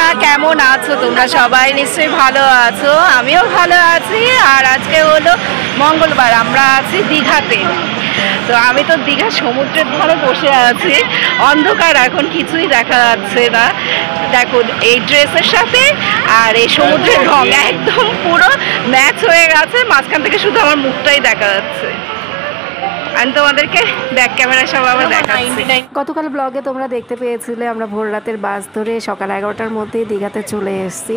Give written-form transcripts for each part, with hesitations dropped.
বন্ধুরা, কেমন আছো তোমরা? সবাই নিশ্চয়ই ভালো আছো, আমিও ভালো আছি। আর আজকে হলো মঙ্গলবার, আমরা আছি দীঘাতে। তো আমি তো দীঘা সমুদ্রের ধারে বসে আছি, অন্ধকার, এখন কিছুই দেখা যাচ্ছে না। দেখো এই ড্রেসের সাথে আর এই সমুদ্রের রং একদম পুরো ম্যাচ হয়ে গেছে, মাঝখান থেকে শুধু আমার মুখটাই দেখা যাচ্ছে। আমি তোমাদেরকে ব্যাক ক্যামেরা সব আবার দেখাচ্ছি। গতকাল ব্লগে তোমরা দেখতে পেয়েছিলে আমরা ভোর রাতের বাস ধরে সকাল 11টার মধ্যেই দীঘাতে চলে এসেছি।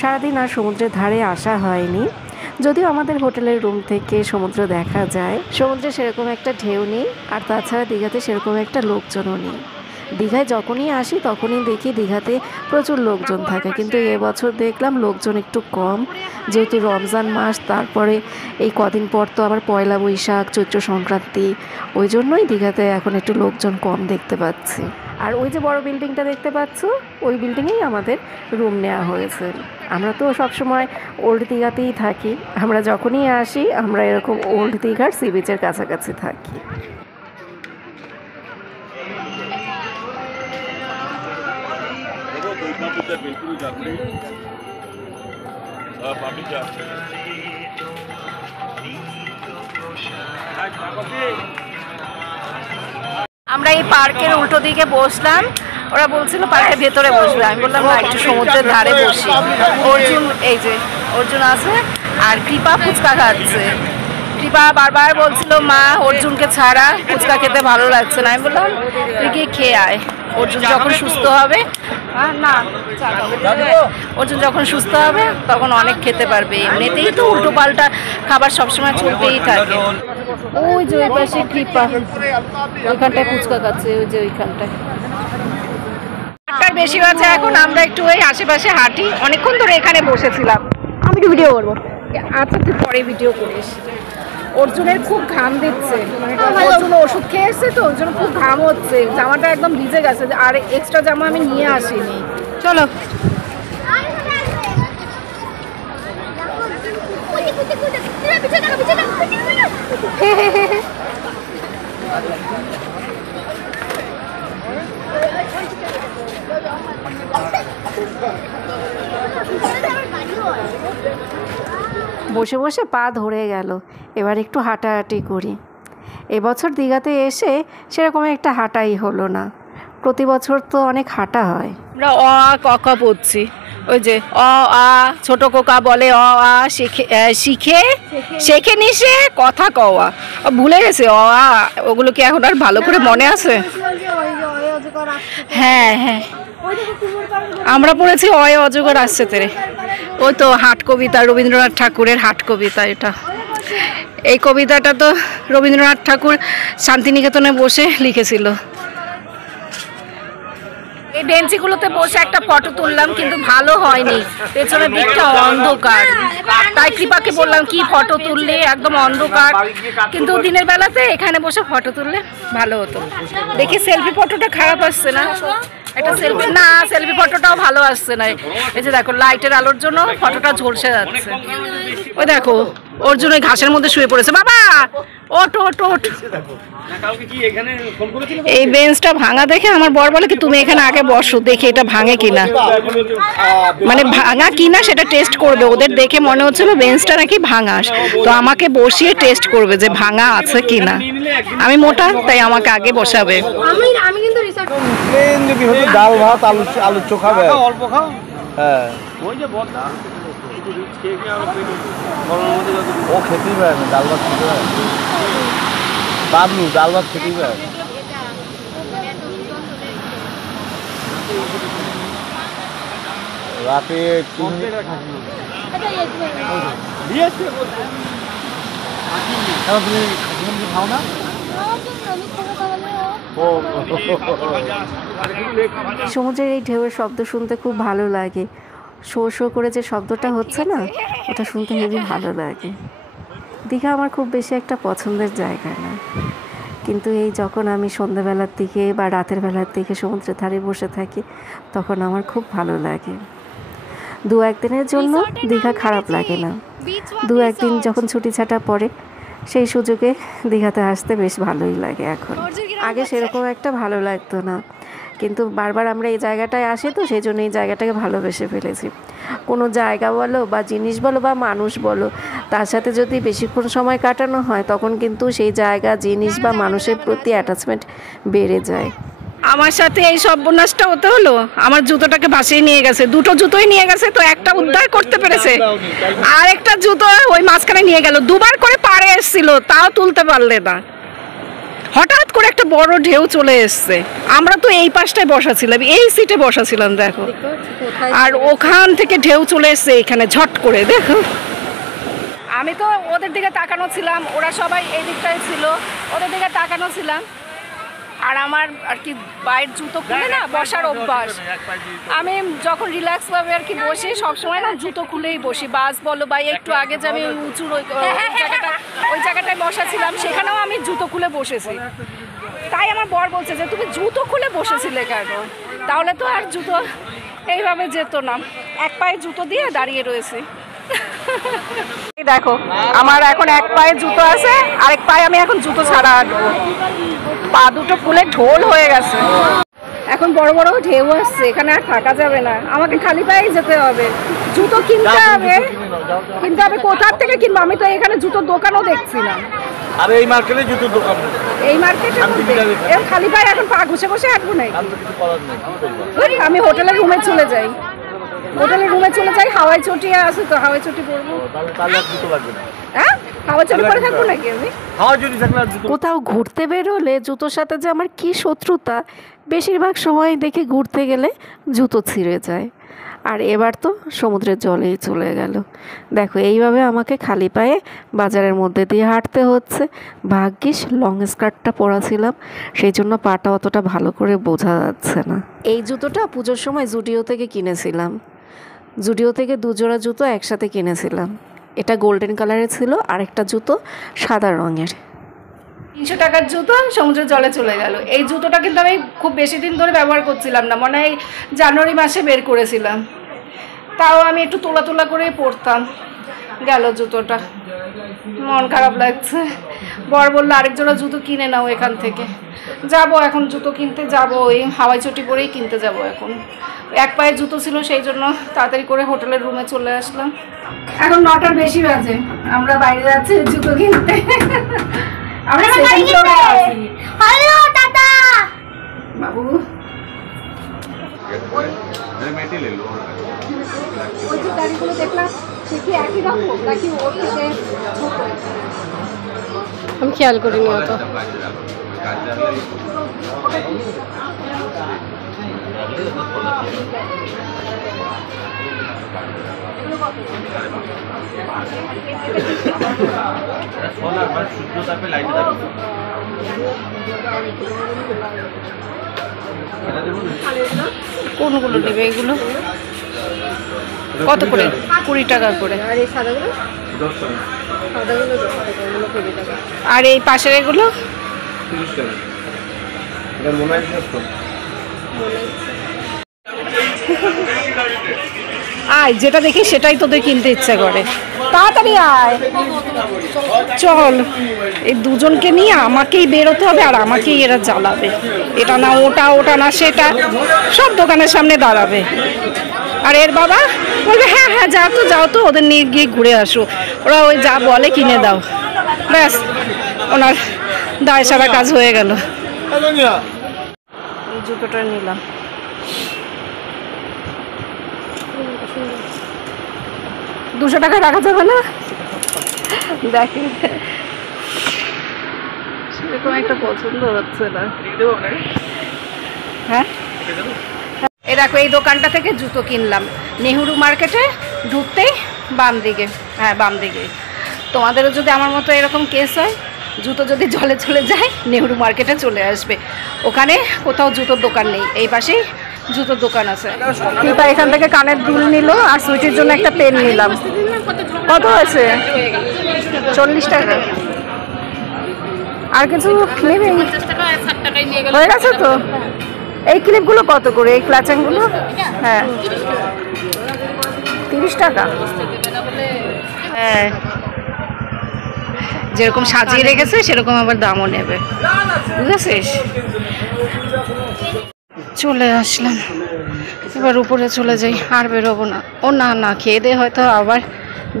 সারাদিন আর সমুদ্রের ধারে আসা হয়নি, যদিও আমাদের হোটেলের রুম থেকে সমুদ্র দেখা যায়। সমুদ্রে সেরকম একটা ঢেউ নেই, আর তাছাড়া দীঘাতে সেরকম একটা লোকজনও নেই। দীঘায় যখনই আসি তখনই দেখি দীঘাতে প্রচুর লোকজন থাকে, কিন্তু এবছর দেখলাম লোকজন একটু কম, যেহেতু রমজান মাস, তারপরে এই কদিন পর তো আবার পয়লা বৈশাখ, চৈত্র সংক্রান্তি, ওই জন্যই দীঘাতে এখন একটু লোকজন কম দেখতে পাচ্ছি। আর ওই যে বড় বিল্ডিংটা দেখতে পাচ্ছ, ওই বিল্ডিংয়েই আমাদের রুম নেওয়া হয়েছে। আমরা তো সবসময় ওল্ড দীঘাতেই থাকি, আমরা যখনই আসি আমরা এরকম ওল্ড দীঘার সি বিচের কাছাকাছি থাকি। আমরা এই পার্কের উল্টো দিকে বসলাম, ওরা বলছিল পার্কের ভেতরে বসবে, আমি বললাম না, একটু সমুদ্রের ধারে বসি। অর্জুন, এই যে অর্জুন আছে, আর কৃপা ফুচকা খাচ্ছে। কৃপা বারবার বলছিল মা অর্জুনকে ছাড়া ফুচকা খেতে ভালো লাগছে না। আমি বললাম তুই গিয়ে খেয়ে আয়, অর্জুন যখন সুস্থ হবে, না অর্জুন যখন সুস্থ হবে তখন অনেক খেতে পারবে। এমনিতেই তো উল্টো পাল্টা খাবার সবসময় চলতেই থাকে। ওই যে ওই পাশে কৃপা ওইখানটায় ফুচকা খাচ্ছে, ওই যে ওইখানটায়। আটটার বেশি আছে এখন, আমরা একটু ওই আশেপাশে হাঁটি। অনেকক্ষণ ধরে এখানে বসেছিলাম। আমি একটু ভিডিও করবো। আচ্ছা তুই পরে ভিডিও করিস। অর্জুনের খুব ঘাম দিচ্ছে, মানে অর্জুন ওষুধ খেয়ে এসছে তো, ওর জন্য খুব ঘাম হচ্ছে, জামাটা একদম ভিজে গেছে। আর এক্সট্রা জামা আমি নিয়ে আসিনি। চলো বসে বসে পা ধরে গেল, এবার একটু হাঁটাহাঁটি করি। এবছর দীঘাতে এসে সেরকম একটা হাঁটাই হলো না, প্রতি বছর তো অনেক হাঁটা হয়। আমরা অ আ ক খ পড়ছি, ওই যে অ আ ছোট কোকা বলে অ আ শিখে শেখে নিশে কথা কওয়া, ভুলে গেছে অ আ, ওগুলো কি এখন আর ভালো করে মনে আছে? হ্যাঁ হ্যাঁ, আমরা পড়েছি অয় অজগর আসছে তেরে। ওই তো হাট কবিতা, রবীন্দ্রনাথ ঠাকুরের হাট কবিতা এটা। এই কবিতাটা তো রবীন্দ্রনাথ ঠাকুর শান্তিনিকেতনে বসে লিখেছিল। এই বেঞ্চিগুলোতে বসে একটা ফটো তুললাম, কিন্তু ভালো হয়নি, পেছনের দিকটা অন্ধকার। তাই কৃপাকে বললাম কি ফটো তুললে একদম অন্ধকার, কিন্তু দিনের বেলাতে এখানে বসে ফটো তুললে ভালো হতো। দেখি সেলফি ফটোটা খারাপ আসছে না, একটা সেলফি না, সেলফি ফটোটাও ভালো আসছে না। এই যে দেখো লাইটের আলোর জন্য ফটোটা ঝলসে যাচ্ছে। ওই দেখো অর্জুন ওই ঘাসের মধ্যে শুয়ে পড়েছে। বাবা ওঠ ওঠ ওঠ। এই বেঞ্চটা ভাঙা দেখে আমার বর বলে কি তুমি এখানে আগে বসো, দেখে এটা ভাঙে কিনা, মানে ভাঙা কিনা সেটা টেস্ট করবে। ওদের দেখে মনে হচ্ছিল বেঞ্চটা নাকি ভাঙা, তো আমাকে বসিয়ে টেস্ট করবে যে ভাঙা আছে কিনা। আমি মোটা, তাই আমাকে আগে বসাবে। আমি কিন্তু প্লেন যদি হতো ডাল ভাত আলু চোখা অল্প খাও। হ্যাঁ ওই যে বদলা ও খেতেই পারে না, ডাল ভাত খেতে পারে বাবলু, ডাল ভাত খেতেই পারে। রাতে তুমি খাও না? সমুদ্রের এই ঢেউয়ের শব্দ শুনতে খুব ভালো লাগে। শো শো করে যে শব্দটা হচ্ছে না, ওটা শুনতে হেবি ভালো লাগে। দীঘা আমার খুব বেশি একটা পছন্দের জায়গা না, কিন্তু এই যখন আমি সন্ধ্যাবেলার দিকে বা রাতের বেলার দিকে সমুদ্রের ধারে বসে থাকি, তখন আমার খুব ভালো লাগে। দু একদিনের জন্য দীঘা খারাপ লাগে না, দু একদিন যখন ছুটি ছাটা পড়ে সেই সুযোগে দীঘাতে আসতে বেশ ভালোই লাগে এখন। আগে সেরকম একটা ভালো লাগতো না, কিন্তু বারবার আমরা এই জায়গাটায় আসি তো সেই জন্য এই জায়গাটাকে ভালোবেসে ফেলেছি। কোনো জায়গা বলো বা জিনিস বলো বা মানুষ বলো, তার সাথে যদি বেশিক্ষণ সময় কাটানো হয় তখন কিন্তু সেই জায়গা, জিনিস বা মানুষের প্রতি অ্যাটাচমেন্ট বেড়ে যায়। আমার সাথে এই সর্বনাশটা হতে হলো, আমার জুতোটাকে ভাসিয়ে নিয়ে গেছে, দুটো জুতোই নিয়ে গেছে, তো একটা উদ্ধার করতে পেরেছে, আর একটা জুতো ওই মাঝখানে নিয়ে গেল, দুবার করে পাড়ে এসেছিল তাও তুলতে পারলে না। হঠাৎ করে একটা বড় ঢেউ চলে এসছে, আমরা তো এই পাশটায় বসা ছিলাম, এই সিটে বসা ছিলাম দেখো, আর ওখান থেকে ঢেউ চলে এসছে এখানে ঝট করে দেখো। আমি তো ওদের দিকে তাকানো ছিলাম, ওরা সবাই এই দিকটায় ছিল, ওদের দিকে তাকানো ছিলাম, আর আমার আর কি পায়ের জুতো খুলে না বসার অভ্যাস। আমি যখন রিল্যাক্স ভাবে আর কি বসি সবসময় না জুতো খুলেই বসি। বাস বলো বা একটু আগে যে আমি উঁচুর ওই জায়গাটায় বসাছিলাম সেখানেও আমি জুতো খুলে বসেছি। তাই আমার বর বলছে যে তুমি জুতো খুলে বসেছিলে কেন, তাহলে তো আর জুতো এইভাবে যেত না। এক পায়ে জুতো দিয়ে দাঁড়িয়ে রয়েছি। দেখো আমার এখন এক পায়ে জুতো আছে, আরেক পায়ে আমি এখন জুতো ছাড়া হাঁটবো। পা দুটো ফুলে ঢোল হয়ে গেছে। এখন বড় বড় ঢেউ আসছে, এখানে আর থাকা যাবে না, আমাকে খালি পায়ে যেতে হবে। জুতো কিনতে হবে, কিনতে হবে। কোথার থেকে কিনবো? আমি তো এখানে জুতোর দোকানও দেখছি না। আরে এই মার্কেটে জুতোর দোকান, এই মার্কেটে এরকম খালি পায়ে এখন পা ঘষে ঘষে হাঁটবো না। আমি হোটেলের রুমে চলে যাই, হোটেলের রুমে চলে যাই, হাওয়াই চটিয়ে আছে তো হাওয়াই চটি পরবো। তাহলে আর জুতো লাগবে না। হ্যাঁ হাওয়াই চটি পরে থাকবো নাকি আমি? হাওয়াই চটি থাকলে আর জুতো। কোথাও ঘুরতে বেরোলে জুতোর সাথে যে আমার কী শত্রুতা, বেশিরভাগ সময় দেখে ঘুরতে গেলে জুতো ছিঁড়ে যায়। আর এবার তো সমুদ্রের জলেই চলে গেল। দেখো এইভাবে আমাকে খালি পায়ে বাজারের মধ্যে দিয়ে হাঁটতে হচ্ছে। ভাগ্যিস লং স্কার্টটা পরা ছিলাম, সেই জন্য পাটা অতটা ভালো করে বোঝা যাচ্ছে না। এই জুতোটা পুজোর সময় জুডিও থেকে কিনেছিলাম। জুডিও থেকে দুজোড়া জুতো একসাথে কিনেছিলাম। এটা গোল্ডেন কালারের ছিল, আর একটা জুতো সাদা রঙের। 300 টাকার জুতো সমুদ্রের জলে চলে গেল। এই জুতোটা কিন্তু আমি খুব বেশি দিন ধরে ব্যবহার করছিলাম না, মনে হয় জানুয়ারি মাসে বের করেছিলাম, তাও আমি একটু তোলা তোলা করে পরতাম, গেল জুতোটা। মন খারাপ লাগছে। বর বললো আরেক জোড়া জুতো কিনে নাও এখান থেকে। যাবো এখন জুতো কিনতে যাবো, ওই হাওয়াই চটি পরেই কিনতে যাব। এখন এক পায়ে জুতো ছিল সেই জন্য তাড়াতাড়ি করে হোটেলের রুমে চলে আসলাম। এখন 9টার বেশি বাজে, আমরা বাইরে যাচ্ছি জুতো কিনতে। আমরা সেকেন্ড ফ্লোরে আছি। হ্যালো দাদা বাবু, ওই যে গাড়িগুলো দেখলাম সে কি একই রকম নাকি ওর থেকে ছোট? আমি খেয়াল করিনি অত। কোনগুলো নেবে এগুলো? কত করে? 20 টাকা করে। আর এই সাদাগুলো? 10 টাকা। সাদাগুলো 10 টাকা, এগুলো 20 টাকা। আর এই পাশের এগুলো 30 টাকা। এটা মনে হয় কত? আয় যেটা দেখি সেটাই তোদের কিনতে ইচ্ছা করে। তাড়াতাড়ি আয়, চল। এই দুজনকে নিয়ে আমাকেই বেরোতে হবে, আর আমাকেই এরা জ্বালাবে। এটা না ওটা, ওটা না সেটা, সব দোকানের সামনে দাঁড়াবে। আর এর বাবা বলবে হ্যাঁ হ্যাঁ যাও তো যাও তো, ওদের নিয়ে গিয়ে ঘুরে আসো। ওরা ওই যা বলে কিনে দাও, ব্যাস ওনার দায় সারা কাজ হয়ে গেল। এই জুতোটা নিলাম। $200 রাখা যাবে না? দেখি সেরকম একটা পছন্দ হচ্ছে না। হ্যাঁ এই দেখো এই দোকানটা থেকে জুতো কিনলাম, নেহরু মার্কেটে ঢুকতেই বাম দিকে। হ্যাঁ বাম দিকে। তোমাদেরও যদি আমার মতো এরকম কেস হয়, জুতো যদি জলে চলে যায়, নেহরু মার্কেটে চলে আসবে। ওখানে কোথাও জুতোর দোকান নেই, এই পাশেই জুতোর দোকান আছে। কিপা এখান থেকে কানের দুল নিল, আর সুইটির জন্য একটা পেন নিলাম। কত আছে? 40 টাকা। আর কিছু নেবে? হয়ে গেছে তো। এই ক্লিপগুলো কত করে? এই ক্লাচাংগুলো? হ্যাঁ 30 টাকা। হ্যাঁ যেরকম সাজিয়ে রেখেছে সেরকম আবার দামও নেবে, বুঝেছিস? চলে আসলাম, এবার উপরে চলে যাই, আর বেরোবো না। ও না না, খেয়ে দিয়ে হয়তো আবার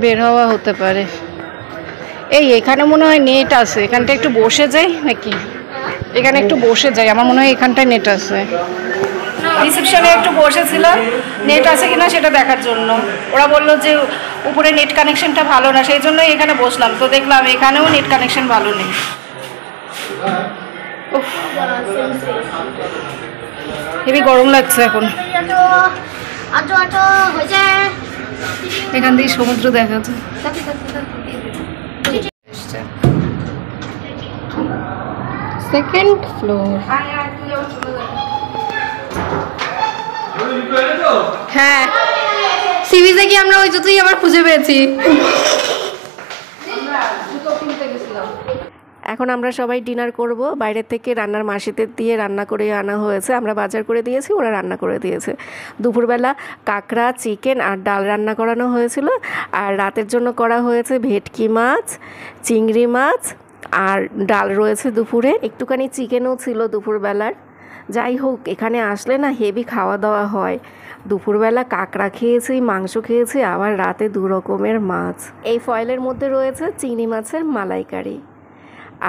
বের হওয়া হতে পারে। এই এখানে মনে হয় নেট আছে, এখানটা একটু বসে যাই নাকি? এখানে একটু বসে যাই, আমার মনে হয় এখানটায় নেট আছে। রিসেপশনে একটু বসেছিলাম নেট আছে কিনা সেটা দেখার জন্য। ওরা বললো যে উপরে নেট কানেকশনটা ভালো না, সেই জন্যই এখানে বসলাম। তো দেখলাম এখানেও নেট কানেকশন ভালো নেই। হেবি গরম লাগছে এখন। এখান দিয়ে সমুদ্র দেখা যায়। Second floor. হ্যাঁ, সি বিচে কি আমরা ওই জুতোই আবার খুঁজে পেয়েছি। এখন আমরা সবাই ডিনার করব। বাইরে থেকে রান্নার মাসিদের দিয়ে রান্না করে আনা হয়েছে, আমরা বাজার করে দিয়েছি, ওরা রান্না করে দিয়েছে। দুপুরবেলা কাঁকড়া, চিকেন আর ডাল রান্না করানো হয়েছিল। আর রাতের জন্য করা হয়েছে ভেটকি মাছ, চিংড়ি মাছ আর ডাল রয়েছে দুপুরে। একটুখানি চিকেনও ছিল দুপুরবেলার। যাই হোক, এখানে আসলে না হেভি খাওয়া দাওয়া হয়। দুপুরবেলা কাঁকড়া খেয়েছি, মাংস খেয়েছি, আবার রাতে 2 রকমের মাছ। এই ফয়েলের মধ্যে রয়েছে চিংড়ি মাছের মালাইকারি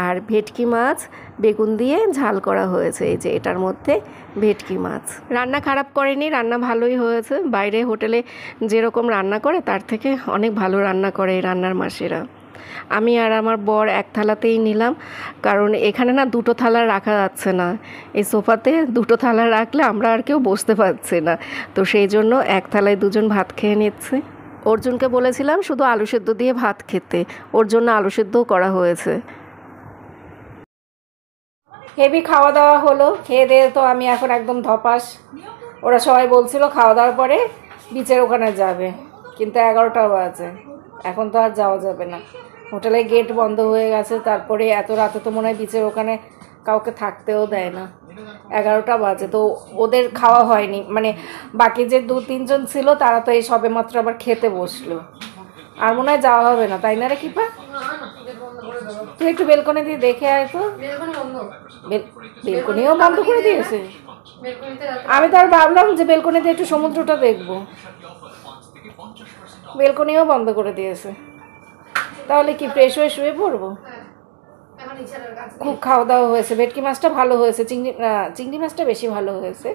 আর ভেটকি মাছ বেগুন দিয়ে ঝাল করা হয়েছে। এই যে এটার মধ্যে ভেটকি মাছ। রান্না খারাপ করেনি, রান্না ভালোই হয়েছে। বাইরে হোটেলে যেরকম রান্না করে তার থেকে অনেক ভালো রান্না করে এই রান্নার মাসিরা। আমি আর আমার বর এক থালাতেই নিলাম, কারণ এখানে না 2টো থালা রাখা যাচ্ছে না। এই সোফাতে 2টো থালা রাখলে আমরা আর কেউ বসতে পারছি না, তো সেই জন্য এক থালায় 2জন ভাত খেয়ে নিচ্ছে। অর্জুনকে বলেছিলাম শুধু আলু সেদ্ধ দিয়ে ভাত খেতে, ওর জন্য আলু সেদ্ধও করা হয়েছে। হেভি খাওয়া দাওয়া হলো। খেয়ে দিয়ে তো আমি এখন একদম ধপাস। ওরা সবাই বলছিল খাওয়া দাওয়ার পরে বিচের ওখানে যাবে, কিন্তু 11টা বাজে, এখন তো আর যাওয়া যাবে না। হোটেলের গেট বন্ধ হয়ে গেছে, তারপরে এত রাতে তো মনে হয় বিচের ওখানে কাউকে থাকতেও দেয় না। 11টা বাজে, তো ওদের খাওয়া হয়নি, মানে বাকি যে 2-3 জন ছিল তারা তো এই সবে মাত্র আবার খেতে বসলো। আর মনে হয় যাওয়া হবে না, তাই না রে কিপা? তুই একটু বেলকনি দিয়ে দেখে আয় তো। বেলকনিও বন্ধ করে দিয়েছে। আমি তো আর ভাবলাম যে বেলকনিতে একটু সমুদ্রটা দেখবো, বেলকনিও বন্ধ করে দিয়েছে। তাহলে কি ফ্রেশ হয়ে শুয়ে পড়বো? খুব খাওয়া দাওয়া হয়েছে। ভেটকি মাছটা ভালো হয়েছে, চিংড়ি মাছটা বেশি ভালো হয়েছে।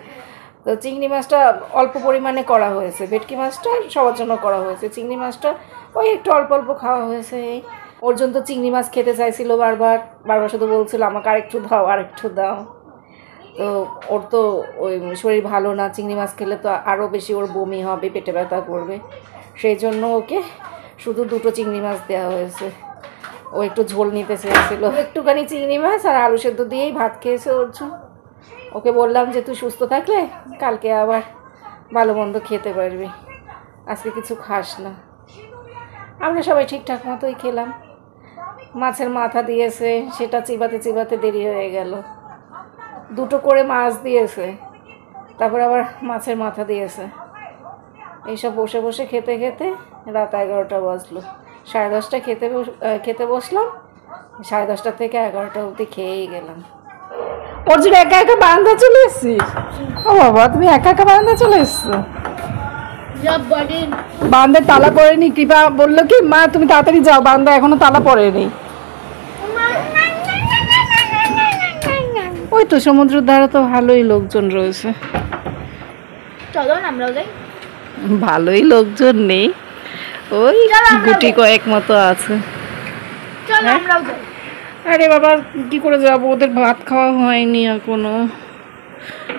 তো চিংড়ি মাছটা অল্প পরিমাণে করা হয়েছে, ভেটকি মাছটা সবার জন্য করা হয়েছে। চিংড়ি মাছটা ওই একটু অল্প অল্প খাওয়া হয়েছে। এই অর্জুন তো চিংড়ি মাছ খেতে চাইছিল বারবার শুধু বলছিল আমাকে আরেকটু দাও, আরেকটু দাও। তো ওর তো ওই শরীর ভালো না, চিংড়ি মাছ খেলে তো আরও বেশি ওর বমি হবে, পেটে ব্যথা করবে। সেই জন্য ওকে শুধু 2টো চিংড়ি মাছ দেওয়া হয়েছে। ও একটু ঝোল নিতে চেয়েছিল, একটুখানি চিংড়ি মাছ আর আলু সেদ্ধ দিয়েই ভাত খেয়েছে অর্জুন। ওকে বললাম যে তুই সুস্থ থাকলে কালকে আবার ভালো মন্দ খেতে পারবি, আজকে কিছু খাস না। আমরা সবাই ঠিকঠাক মতোই খেলাম। মাছের মাথা দিয়েছে, সেটা চিবাতে চিবাতে দেরি হয়ে গেল। 2টো করে মাছ দিয়েছে, তারপর আবার মাছের মাথা দিয়েছে। এইসব বসে বসে খেতে খেতে রাত 11টা বাজলো। 10:30 খেতে বসলাম, 10:30 থেকে 11টা অবধি খেয়েই গেলাম। অর্জুন একা একা বারান্দা চলে এসছিস? ও বাবা, তুমি একা একা বারান্দা চলে এসছো? বারান্দায় তালা পড়েনি? কৃপা বললো কি মা তুমি তাড়াতাড়ি যাও, বারান্দা এখনো তালা পড়েনি। ওই তো সমুদ্রের ধারে তো ভালোই লোকজন রয়েছে। চলো আমরাও যাই। ভালোই লোকজন নেই, ওই গুটি কয়েক মতো আছে। চলো আমরাও যাই। আরে বাবা কি করে যাবো, ওদের ভাত খাওয়া হয়নি এখনো।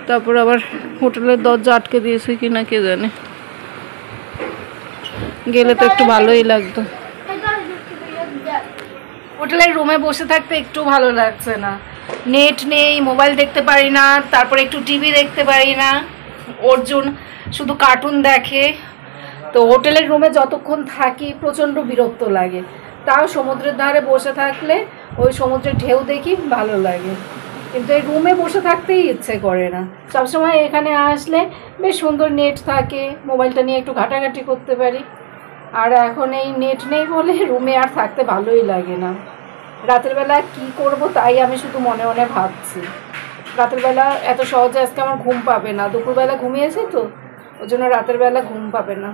তারপর আবার হোটেলের দরজা আটকে দিয়েছে কিনা কে জানে। গেলে তো একটু ভালোই লাগতো। হোটেলের রুমে বসে থাকতে একটু ভালো লাগছে না। নেট নেই, মোবাইল দেখতে পারি না, তারপরে একটু টিভি দেখতে পারি না। অর্জুন শুধু কার্টুন দেখে। তো হোটেলের রুমে যতক্ষণ থাকি প্রচণ্ড বিরক্ত লাগে, তাও সমুদ্রের ধারে বসে থাকলে ওই সমুদ্রের ঢেউ দেখি ভালো লাগে, কিন্তু এই রুমে বসে থাকতেই ইচ্ছে করে না। সবসময় এখানে আসলে বেশ সুন্দর নেট থাকে, মোবাইলটা নিয়ে একটু ঘাটাঘাটি করতে পারি। আর এখন এই নেট নেই বলে রুমে আর থাকতে ভালোই লাগে না। রাতের বেলা কি করব তাই আমি শুধু মনে মনে ভাবছি। রাতের বেলা এত সহজে আজকে আমার ঘুম পাবে না, দুপুরবেলা ঘুমিয়েছি তো ওই জন্য রাতের বেলা ঘুম পাবে না।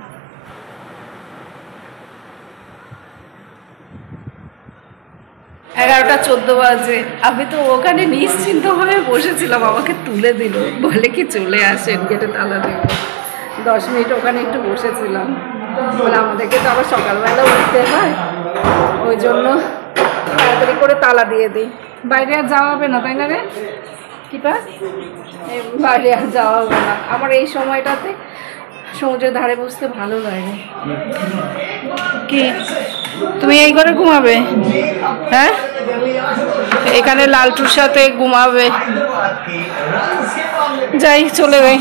এগারোটা 14 বাজে, আমি তো ওখানে নিশ্চিন্তভাবে বসেছিলাম, আমাকে তুলে দিল, বলে কি চলে আসেন গেটে তালা দেব। 10 মিনিট ওখানে একটু বসেছিলাম, বলে আমাদেরকে তো আবার সকালবেলা উঠতে হয়, ওই জন্য তাড়াতাড়ি করে তালা দিয়ে দিই। বাইরে আর যাওয়া হবে না, তাই না রে কিপা? বাইরে আর যাওয়া হবে না। আমার এই সময়টাতে সমুদ্রের ধারে বসতে ভালো লাগে। কি তুমি এই ঘরে ঘুমাবে? হ্যাঁ, এখানে লালটুর সাথে ঘুমাবে। যাই, চলে যাই।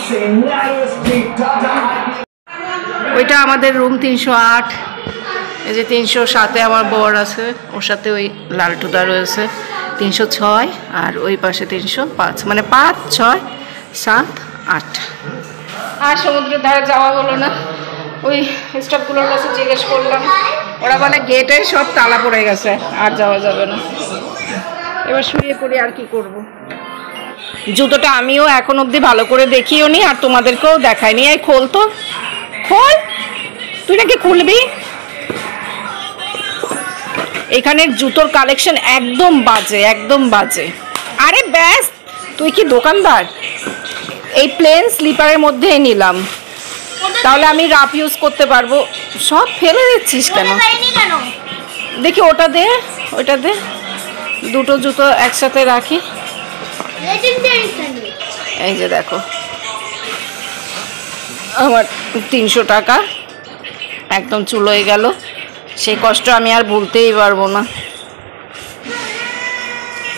ওইটা আমাদের রুম 308, এই যে 307-এ আমার বর আছে, ওর সাথে ওই লালটুদা রয়েছে 306, আর ওই পাশে 305, মানে 5, 6, 7, 8। আর সমুদ্রের ধারে যাওয়া হলো না। ওই স্টাফগুলোর কাছে জিজ্ঞেস করলাম, ওরা বলে গেটে সব তালা পড়ে গেছে, আর যাওয়া যাবে না। এবার শুয়ে পড়ি, আর কি করব। জুতোটা আমিও এখন অবধি ভালো করে দেখিও নি, আর তোমাদেরকেও দেখাইনি। এই খোল তো, খোল, তুই নাকি খুলবি। এখানের জুতোর কালেকশন একদম বাজে, একদম বাজে। আরে ব্যাস, তুই কি দোকানদার? এই প্লেন স্লিপারের মধ্যেই নিলাম, তাহলে আমি রাফ ইউজ করতে পারবো। সব ফেলে দিচ্ছিস কেন? দেখি ওটা দে, ওইটা দে, দুটো জুতো একসাথে রাখি। এই যে দেখো, আমার 300 টাকা একদম চুলোয় গেল। সেই কষ্ট আমি আর ভুলতেই পারবো না।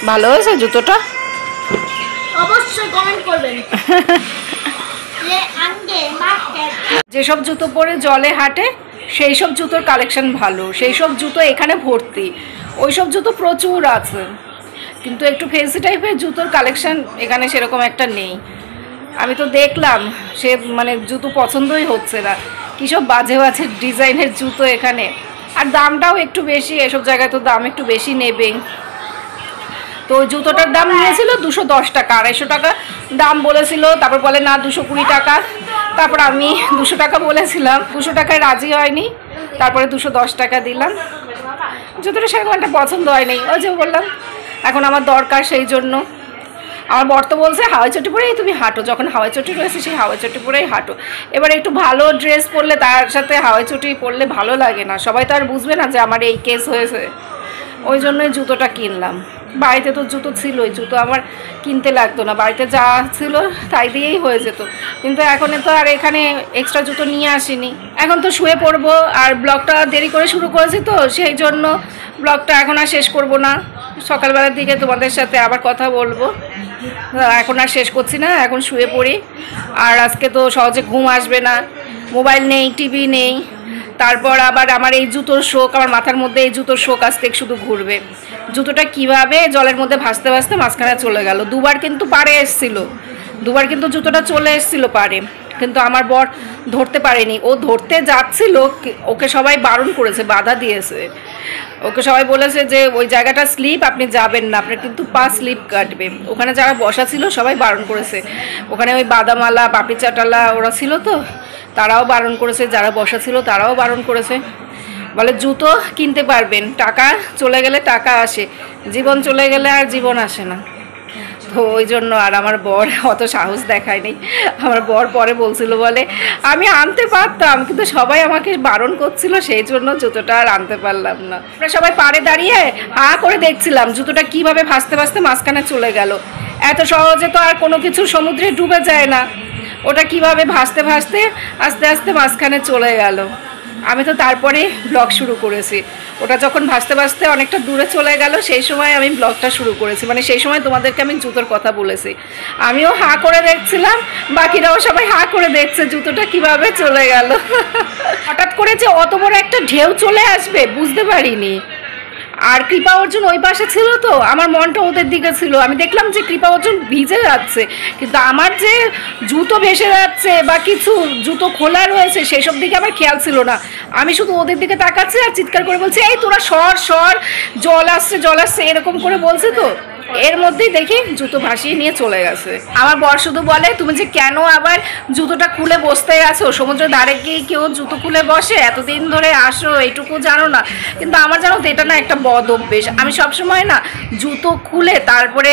ভালো হয়েছে জুতোটা? অবশ্যই কমেন্ট করবেন। যেসব জুতো পরে জলে হাঁটে সেই সব জুতোর কালেকশন ভালো, সেই সব জুতো এখানে ভর্তি, ওই সব জুতো প্রচুর আছে, কিন্তু একটু ফেন্সি টাইপের জুতোর কালেকশন এখানে সেরকম একটা নেই। আমি তো দেখলাম, সে মানে জুতো পছন্দই হচ্ছে না, কী সব বাজে বাজে ডিজাইনের জুতো এখানে, আর দামটাও একটু বেশি। এসব জায়গায় তো দাম একটু বেশি নেবেই। তো ওই জুতোটার দাম নিয়েছিল 210 টাকা, 250 টাকা দাম বলেছিল, তারপর বলে না 220 টাকা। তারপর আমি 200 টাকা বলেছিলাম, 200 টাকায় রাজি হয়নি, তারপরে 210 টাকা দিলাম। জুতোটা সেরকম একটা পছন্দ হয়নি, ওই যে বললাম এখন আমার দরকার, সেই জন্য। আমার বর তো বলছে হাওয়াই চটি পরেই তুমি হাঁটো, যখন হাওয়াই চটি রয়েছে সেই হাওয়াই চটি পরেই হাঁটো। এবার একটু ভালো ড্রেস পরলে তার সাথে হাওয়াই চটি পরলে ভালো লাগে না, সবাই তো আর বুঝবে না যে আমার এই কেস হয়েছে। ওই জন্যই জুতোটা কিনলাম। বাড়িতে তো জুতো ছিলই, জুতো আমার কিনতে লাগতো না, বাড়িতে যা ছিল তাই দিয়েই হয়ে যেত। কিন্তু এখন তো আর এখানে এক্সট্রা জুতো নিয়ে আসিনি। এখন তো শুয়ে পড়বো, আর ব্লগটা দেরি করে শুরু করেছি তো সেই জন্য ব্লগটা এখন আর শেষ করব না। সকালবেলার দিকে তোমাদের সাথে আবার কথা বলবো, এখন আর শেষ করছি না, এখন শুয়ে পড়ি। আর আজকে তো সহজে ঘুম আসবে না, মোবাইল নেই, টিভি নেই, তারপর আবার আমার এই জুতোর শোক, আমার মাথার মধ্যে এই জুতোর শোক আজ থেকে শুধু ঘুরবে। জুতোটা কিভাবে জলের মধ্যে ভাসতে ভাসতে মাঝখানে চলে গেল। দুবার কিন্তু পাড়ে এসছিল, দুবার কিন্তু জুতোটা চলে এসছিল পাড়ে, কিন্তু আমার বর ধরতে পারেনি। ও ধরতে যাচ্ছিল, ওকে সবাই বারণ করেছে, বাধা দিয়েছে। ওকে সবাই বলেছে যে ওই জায়গাটা স্লিপ, আপনি যাবেন না, আপনার কিন্তু পা স্লিপ কাটবে। ওখানে যারা বসা ছিল সবাই বারণ করেছে, ওখানে ওই বাদামালা, পাপড়ি চাটালা ওরা ছিল তো, তারাও বারণ করেছে, যারা বসা ছিল তারাও বারণ করেছে। বলে জুতো কিনতে পারবেন, টাকা চলে গেলে টাকা আসে, জীবন চলে গেলে আর জীবন আসে না। তো ওই জন্য আর আমার বর অত সাহস দেখায়নি। আমার বর পরে বলছিল, বলে আমি আনতে পারতাম কিন্তু সবাই আমাকে বারণ করছিল, সেই জন্য জুতোটা আর আনতে পারলাম না। আমরা সবাই পাড়ে দাঁড়িয়ে হা করে দেখছিলাম জুতোটা কিভাবে ভাসতে ভাসতে মাঝখানে চলে গেল। এত সহজে তো আর কোনো কিছু সমুদ্রে ডুবে যায় না, ওটা কিভাবে ভাসতে ভাসতে আস্তে আস্তে মাঝখানে চলে গেল। আমি তো তারপরে ব্লগ শুরু করেছি, ওটা যখন ভাসতে ভাসতে অনেকটা দূরে চলে গেল সেই সময় আমি ব্লগটা শুরু করেছি, মানে সেই সময় তোমাদেরকে আমি জুতোর কথা বলেছি। আমিও হা করে দেখছিলাম, বাকিরাও সবাই হা করে দেখছে জুতোটা কিভাবে চলে গেল। হঠাৎ করে যে অত বড় একটা ঢেউ চলে আসবে বুঝতে পারিনি। আর কৃপা অর্জুন ওই পাশে ছিল তো, আমার মনটা ওদের দিকে ছিল। আমি দেখলাম যে কৃপা অর্জুন ভিজে যাচ্ছে, কিন্তু আমার যে জুতো ভেসে যাচ্ছে বা কিছু জুতো খোলা রয়েছে সেসব দিকে আমার খেয়াল ছিল না। আমি শুধু ওদের দিকে তাকাচ্ছি আর চিৎকার করে বলছি, এই তোরা সর সর, জল আসছে জল আসছে, এরকম করে বলছে তো। এর মধ্যেই দেখি জুতো ভাসিয়ে নিয়ে চলে গেছে। আমার বর শুধু বলে, তুমি যে কেন আবার জুতোটা খুলে বসতে গেছো, সমুদ্রের ধারে গিয়ে কেউ জুতো খুলে বসে, এতদিন ধরে আসো এইটুকু জানো না। কিন্তু আমার জানো তো এটা না একটা বদ অভ্যেস। আমি সবসময় না জুতো খুলে তারপরে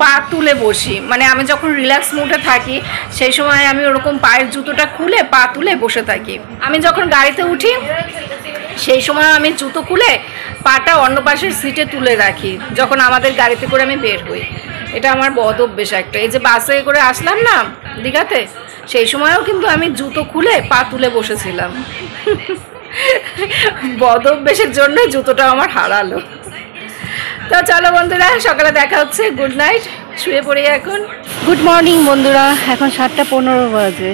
পা তুলে বসি, মানে আমি যখন রিল্যাক্স মুডে থাকি সেই সময় আমি ওরকম পায়ের জুতোটা খুলে পা তুলে বসে থাকি। আমি যখন গাড়িতে উঠি সেই সময় আমি জুতো খুলে পাটা অন্য পাশের সিটে তুলে রাখি যখন আমাদের গাড়িতে করে আমি বের হই। এটা আমার বদ অভ্যেস একটা। এই যে বাসে করে আসলাম না দীঘাতে, সেই সময়ও কিন্তু আমি জুতো খুলে পা তুলে বসেছিলাম। বদ অভ্যেসের জন্য জুতোটা আমার হারালো। তো চলো বন্ধুরা, সকালে দেখা হচ্ছে। গুড নাইট, শুয়ে পড়ি এখন। গুড মর্নিং বন্ধুরা, এখন 7:15 বাজে।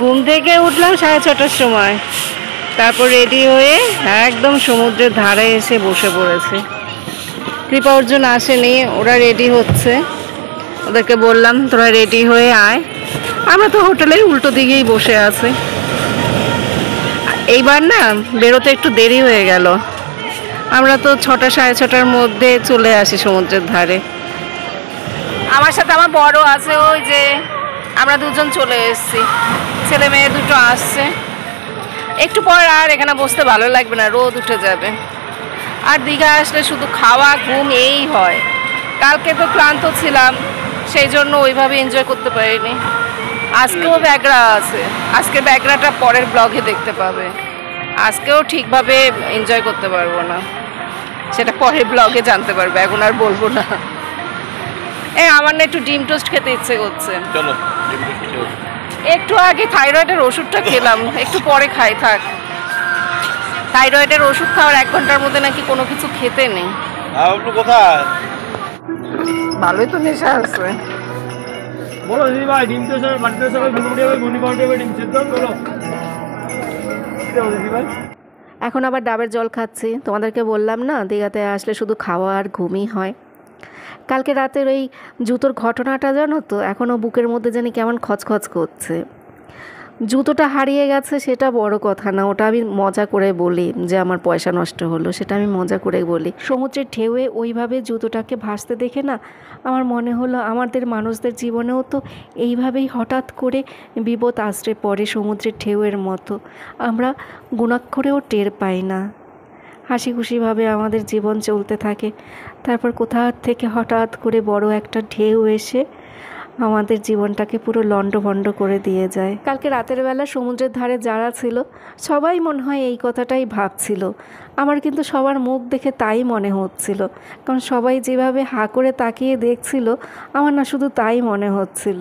ঘুম থেকে উঠলাম 6:30টার সময়, তারপর রেডি হয়ে একদম সমুদ্রের ধারে এসে বসে পড়েছে। কৃপা অর্জুন আসেনি, ওরা রেডি হচ্ছে। ওদেরকে বললাম তোরা রেডি হয়ে আয়। আমরা তো হোটেলের উল্টো দিকেই বসে আছি। এইবার না বেরোতে একটু দেরি হয়ে গেল। আমরা তো 6টা 6:30টার মধ্যে চলে আসি সমুদ্রের ধারে। আমার সাথে আমার বড় আছে, ওই যে আমরা দুজন চলে এসেছি, ছেলে মেয়ে দুটো আসছে। একটু পর আর এখানে বসতে ভালো লাগবে না, রোদ উঠে যাবে। আর দীঘা আসলে শুধু খাওয়া ঘুম এই হয়। কালকে তো ক্লান্ত ছিলাম, সেই জন্য ওইভাবে এনজয় করতে পারিনি। আজকেও ব্যাগরা আছে, আজকে ব্যাগরাটা পরের ব্লগে দেখতে পাবে। আজকেও ঠিকভাবে এনজয় করতে পারবো না, সেটা পরের ব্লগে জানতে পারবে, এখন আর বলবো না। আমার না একটু ডিম টোস্ট খেতে ইচ্ছে করছে। চলো, একটু আগে থাইরয়েডের ওষুধটা খেলাম, একটু পরে খাই থাক। থাইরয়েডের ওষুধ খাওয়ার 1 ঘন্টার মধ্যে নাকি কোনো কিছু খেতে নেই। কোথায় ভালোই তো নেশা আছে। বলো দিদি ভাই, ডিম তো সবাই বাড়িতে সবাই গুনগুনি হবে, গুনি পাউডার হবে, ডিম সেদ্ধ বলো দিদি ভাই। এখন আবার ডাবের জল খাচ্ছি। তোমাদেরকে বললাম না দীঘাতে আসলে শুধু খাওয়া আর ঘুমই হয়। কালকে রাতের ওই জুতোর ঘটনাটা জানো তো, এখনও বুকের মধ্যে জানি কেমন খচখচ করছে। জুতোটা হারিয়ে গেছে সেটা বড় কথা না, ওটা আমি মজা করে বলি যে আমার পয়সা নষ্ট হলো, সেটা আমি মজা করে বলি। সমুদ্রের ঢেউয়ে ওইভাবে জুতোটাকে ভাসতে দেখে না আমার মনে হলো আমাদের মানুষদের জীবনেও তো এইভাবেই হঠাৎ করে বিপদ আশ্রে পড়ে সমুদ্রের ঢেউয়ের মতো। আমরা গুণাক্ষরেও টের পাই না। হাসি খুশিভাবে আমাদের জীবন চলতে থাকে, তারপর কোথা থেকে হঠাৎ করে বড় একটা ঢেউ এসে আমাদের জীবনটাকে পুরো লণ্ডভণ্ড করে দিয়ে যায়। কালকে রাতের বেলা সমুদ্রের ধারে যারা ছিল সবাই মনে হয় এই কথাটাই ভাবছিল। আমার কিন্তু সবার মুখ দেখে তাই মনে হচ্ছিল, কারণ সবাই যেভাবে হাঁ করে তাকিয়ে দেখছিল, আমার না শুধু তাই মনে হচ্ছিল।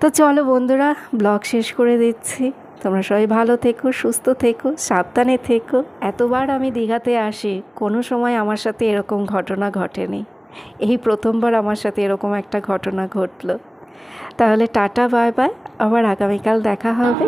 তো চলো বন্ধুরা, ব্লগ শেষ করে দিচ্ছি। তোমরা সবাই ভালো থেকো, সুস্থ থেকো, সাবধানে থেকো। এতবার আমি দীঘাতে আসি, কোনো সময় আমার সাথে এরকম ঘটনা ঘটেনি। এই প্রথমবার আমার সাথে এরকম একটা ঘটনা ঘটলো। তাহলে টাটা, বাই বাই, আবার আগামীকাল দেখা হবে।